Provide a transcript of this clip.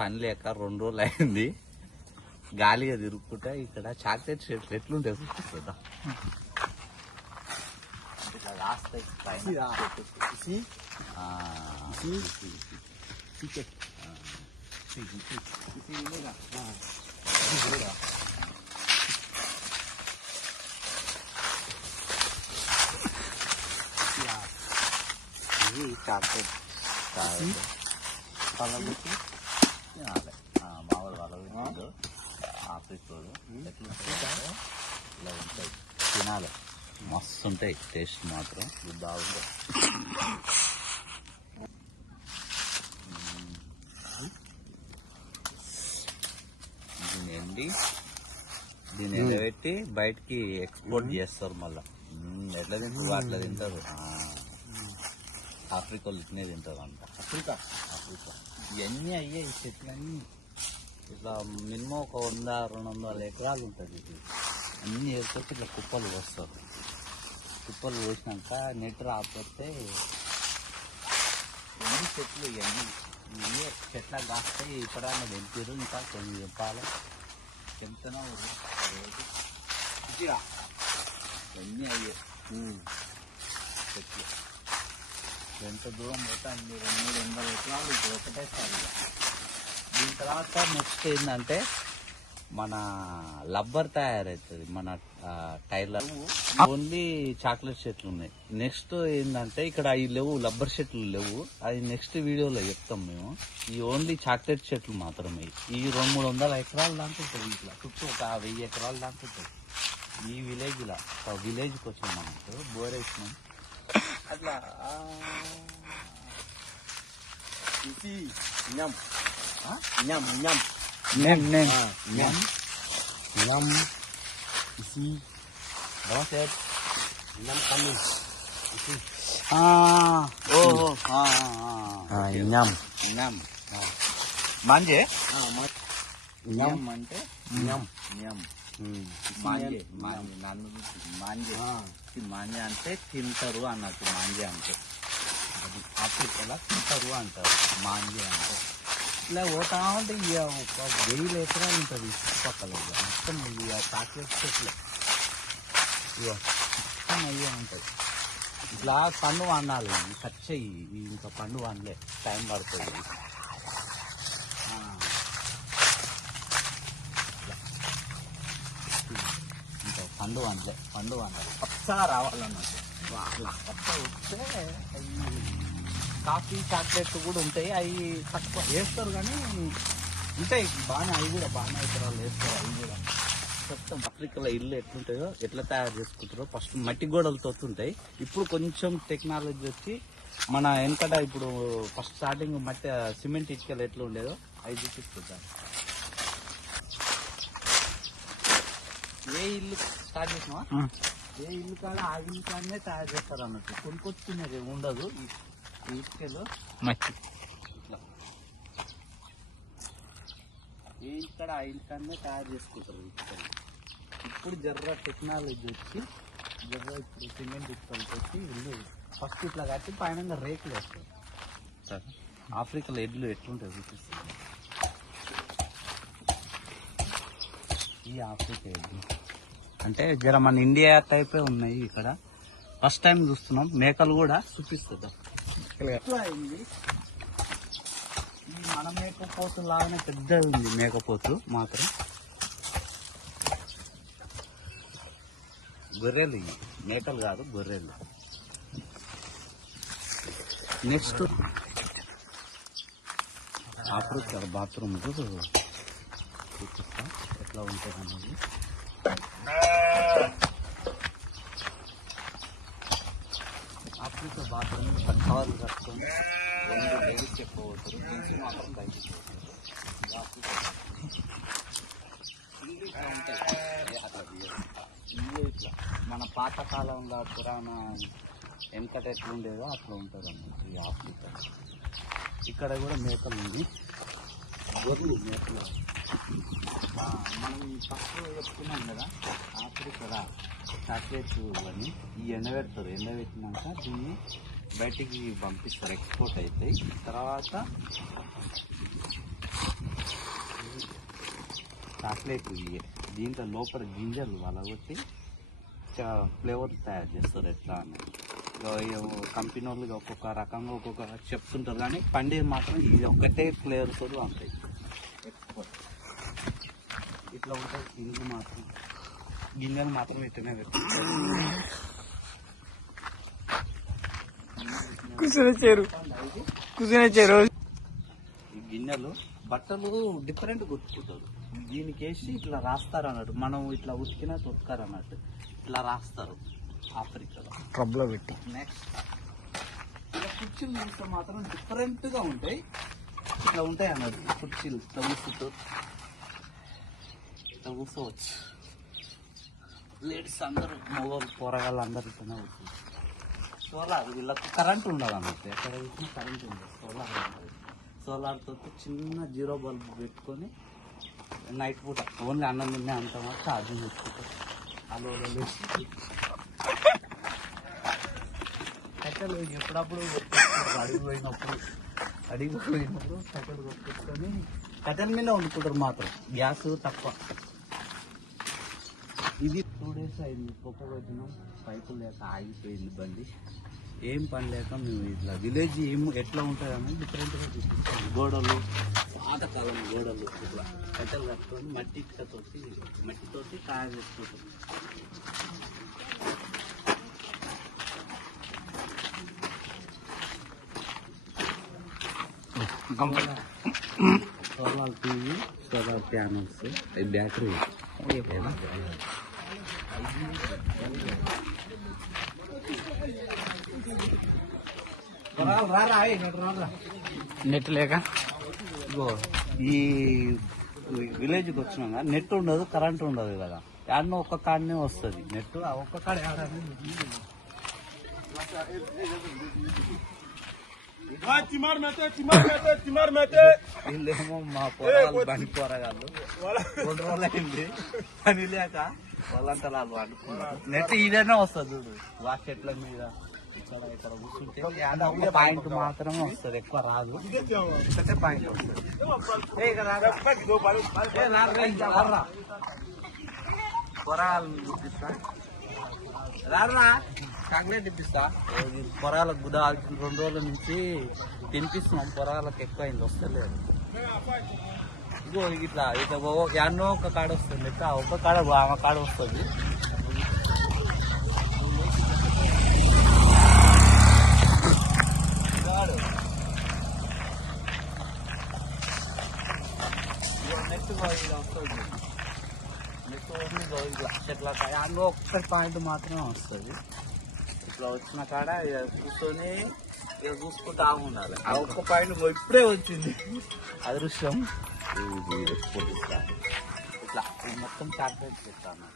పని లేక 2 రోజులు అయింది. గాలిగా తిరుగుకుంటా ఇక్కడ చాక్లెట్ షేట్లు ఎట్లుంటాయి చూపిస్తుందా. ఇట్లా రాస్తాయి పైన. ఇది చాక్లెట్ పళ్ళకి తినాలి. మామూలు వాళ్ళు ఆఫ్రికోలు ఎట్లుంటాయి ఇలా ఉంటాయి, తినాలి. మస్తు ఉంటాయి, టేస్ట్ మాత్రం ఇది బాగుంటాయి. దీన్ని ఎండబెట్టి బయటికి ఎక్స్పోర్ట్ చేస్తారు. మళ్ళీ ఎట్లా తింటారు అట్లా తింటారు. ఆఫ్రికాలో ఇట్నే తింటారు అంట. ఆఫ్రికా ఇవన్నీ అయ్యాయి ఈ చెట్లన్నీ. ఇట్లా మినిమం ఒక 100-200 ఎకరాలు ఉంటుంది. ఇది అన్నీ ఏర్పడితే ఇట్లా కుప్పలు పోస్తారు. కుప్పలు పోసినాక నెట్ రాకపోతే ఎన్ని చెట్లు ఇవన్నీ చెట్ల కాస్తాయి. ఇక్కడ వెళ్తారు, ఇంకా కొన్ని చెప్పాలి చెప్తున్నా ఇవన్నీ అయ్యాయి చెట్లు. ఎంత దూరం పోతే అన్ని 200-300 ఎకరాలు ఇప్పుడు ఒకటేసారి. దీని తర్వాత నెక్స్ట్ ఏంటంటే మన లబ్బర్ తయారవుతుంది. మన టైర్ల ఓన్లీ చాక్లెట్ చెట్లు ఉన్నాయి. నెక్స్ట్ ఏంటంటే ఇక్కడ అవి లేవు, లబ్బర్ చెట్లు లేవు. అది నెక్స్ట్ వీడియోలో చెప్తాం మేము. ఈ ఓన్లీ చాక్లెట్ చెట్లు మాత్రమే. ఈ 200-300 ఎకరాలు దాకా ఉంటుంది. ఇట్లా చుట్టూ ఒక 1000 ఎకరాలు దాకా ఉంటుంది. ఈ విలేజ్లో ఒక విలేజ్కి వచ్చాం మనకు బోరేసినాం అట్లా. మాంజే అంటే మాంజే అంటే తింటారు అన్నట్టు. మాంజే అంటే అది ఆఫ్రికాలో తింటారు అంటారు మాంజే అంటే. ఇట్లా పోతా ఉంటే ఇక ఒక 1000 ఎకరాలు ఉంటుంది చుట్టుపక్కల. మొత్తం ఇక చాక్లెట్ చెట్లు ఇక మొత్తం అయ్యే ఉంటుంది. ఇట్లా పండు వండాలి, కచ్చయి ఇంకా పండు వండలే, టైం పడుతుంది. ఇంకా పండు వండాలి పచ్చగా రావాలన్నట్టు. పచ్చ వస్తే అవి కాఫీ చాక్లెట్ కూడా ఉంటాయి. అవి తక్కువ వేస్తారు కానీ ఉంటాయి బాగానే. అవి కూడా బాగానే ఎకరాలు వేస్తారు. అవి కూడా మొత్తం ఆఫ్రికాలో ఇల్లు ఎట్లుంటాయో, ఎట్లా తయారు చేసుకుంటారో ఫస్ట్ మట్టి గోడలతో ఉంటాయి. ఇప్పుడు కొంచెం టెక్నాలజీ వచ్చి మన వెనకట ఇప్పుడు ఫస్ట్ స్టార్టింగ్ మట్టి సిమెంట్ ఇటుకలు ఎట్లా ఉండేదో అవి చూపిస్తుంటారు. ఏ ఇల్లు స్టార్ట్ చేసినావా, ఏ ఇల్లు కాడ ఆ ఇల్లు కాడనే తయారు చేస్తారు అన్నట్టు. కొనుక్కొచ్చుకునేది ఉండదు. ఈ ఇటుకలో మట్టి ఇట్లా ఏ ఇక్కడ ఆ ఇల్లు కాడనే తయారు చేసుకుంటారు ఇటుకలు. ఇప్పుడు జర్ర టెక్నాలజీ వచ్చి ఇప్పుడు సిమెంట్ ఇటుకలు వచ్చి ఇల్లు ఫస్ట్ ఇట్లా కట్టి పైన రేకులు వేస్తారు. ఆఫ్రికాలో ఇల్లు ఎట్లుంటాయి చూపిస్తుంది. ఈ ఆఫ్రికా ఇల్లు అంటే జర మన ఇండియా టైపే ఉన్నాయి. ఇక్కడ ఫస్ట్ టైం చూస్తున్నాం. మేకలు కూడా చూపిస్తుంది. ఎట్లా అయింది ఈ మన మేకపోతు లాగానే పెద్దది ఉంది మేకపోతు మాత్రం. గొర్రెలు ఇవి, మేకలు కాదు గొర్రెలు. నెక్స్ట్ ఆఫ్రికా బాత్రూమ్ చూపిస్తా ఎట్లా ఉంటుంది అనేది. ఆఫ్రికా బాత్రూమ్ కవర్లు కట్టుకొని బయటికి చెప్పబోతారు. నుంచి మాత్రం బయటికి పోతారు. ఇల్లు ఇట్లా ఉంటాయి. ఇల్లు ఇట్లా మన పాతకాలంలో పురాణ వెనకట ఎట్లుండేదో అట్లా ఉంటుంది అన్నట్టు ఈ ఆఫ్రికా. ఇక్కడ కూడా మేకలు ఉంది, గొర్రెలు మేకలు. మనం ఫస్ట్ చెప్పుకున్నాం కదా ఆఫ్రికా చాక్లెట్స్ అని. ఈ ఎండబెడతారు, ఎండబెట్టినాక దీన్ని బయటికి పంపిస్తారు, ఎక్స్పోర్ట్ అవుతాయి. తర్వాత చాక్లెట్ దీంట్లో లోపల గింజలు వలగొట్టి ఫ్లేవర్ తయారు చేస్తారు ఎట్లా అని. కంపెనీ వాళ్ళు ఒక్కొక్క రకంగా ఒక్కొక్క చెప్తుంటారు, కానీ పండేది మాత్రం ఇది ఒక్కటే ఫ్లేవర్స్ కూడా ఉంటాయి ఎక్కువ. ఇట్లా ఉంటాయి గింజలు మాత్రం, గింజలు మాత్రం ఇట్లనే కూర్చునే ఈ గిన్నెలు బట్టలు డిఫరెంట్ గుర్తుకుంటారు. దీనికి వేసి ఇట్లా రాస్తారు అన్నట్టు, మనం ఇట్లా ఉతికినా తొక్కారు అన్నట్టు, ఇట్లా రాస్తారు ఆఫ్రికాలో ట్రబ్లో పెట్టి. నెక్స్ట్ ఇలా కుర్చీలు చూస్తే మాత్రం డిఫరెంట్ గా ఉంటాయి, ఇట్లా ఉంటాయి అన్నట్టు కుర్చీలు. ఇట్లా కూర్చుంటూ ఇట్లా కూర్చోవచ్చు. లేడీస్ అందరూ మగవాళ్ళు పోరగాళ్ళు అందరు ఇట్లా కూర్చోవచ్చు. సోలార్ వీళ్ళకి కరెంట్ ఉండదు అన్నట్టు, ఎక్కడ చూసినా కరెంట్ ఉండదు, సోలార్ ఉంటుంది. సోలార్ తోటి చిన్న 0 బల్బ్ పెట్టుకొని నైట్ పూట ఓన్లీ అన్నం తినే అంత మాత్రం ఛార్జింగ్ పెట్టుకుంటారు. అలో కట్టెలు ఎప్పుడప్పుడు అడిగిపోయినప్పుడు కట్టెలు కొట్టుకొని కట్టెల మీద వండుకుంటారు మాత్రం, గ్యాస్ తక్కువ. ఇది 2 days అయింది గొప్ప వచ్చినాం, పైపులు లేక ఆగిపోయింది బండి. ఏం పని లేక మేము ఇట్లా విలేజ్ ఏం ఎట్లా ఉంటుందని డిఫరెంట్గా చూపిస్తాం. గోడలు, పాతకాలం గోడలు ఇట్లా కట్టెలు కట్టుకొని మట్టితోటి తయారు చేసుకుంటాం. Solar TV, solar panels, battery net లేక ఈ విలేజ్కి వచ్చినాక నెట్ ఉండదు, కరెంట్ ఉండదు కదా, యాడనో ఒక్క కాడనే వస్తుంది నెట్. ఆ ఒక్క కాడ వీళ్ళేమో మా పొరగాళ్ళు బండి పొరగాళ్ళు 2 రోజులు అయింది పని లేక వాళ్ళంతా వాళ్ళు వండుకున్నారు. నెట్ ఇదైనా వస్తుంది చూడు, ఆ చెట్ల మీద ఇక్కడ ఇక్కడ కూర్చుంటే ఒక పాయింట్ మాత్రమే వస్తుంది, ఎక్కువ రాదు. ఒకటే పాయింట్ వస్తుంది. పొరగాళ్ళు చూపిస్తా, రారా చాక్లెట్ ఇప్పిస్తా. పొరగాళ్ళకు గుదా 2 రోజుల నుంచి తినిపిస్తున్నాం, పొరగాళ్ళకి ఎక్కువ అయింది, వస్తలేదు. ఇగో ఇట్లా ఇట్లా ఎన్నో ఒక కాడ వస్తుంది, ఆ ఒక్క కాడ ఆమె కాడ వస్తుంది. నెట్ వస్తుంది, నెట్ ఇట్లా చెట్ల అందులో ఒక్క పాయింట్ మాత్రమే వస్తుంది. ఇట్లా వచ్చిన కాడ కూర్చొని ఇక చూసుకుంటా ఉండాలి. ఆ ఒక్క పాయింట్ ఇప్పుడే వచ్చింది అదృష్టం. ఇట్లా మొత్తం చాక్లెట్ చెప్తాను.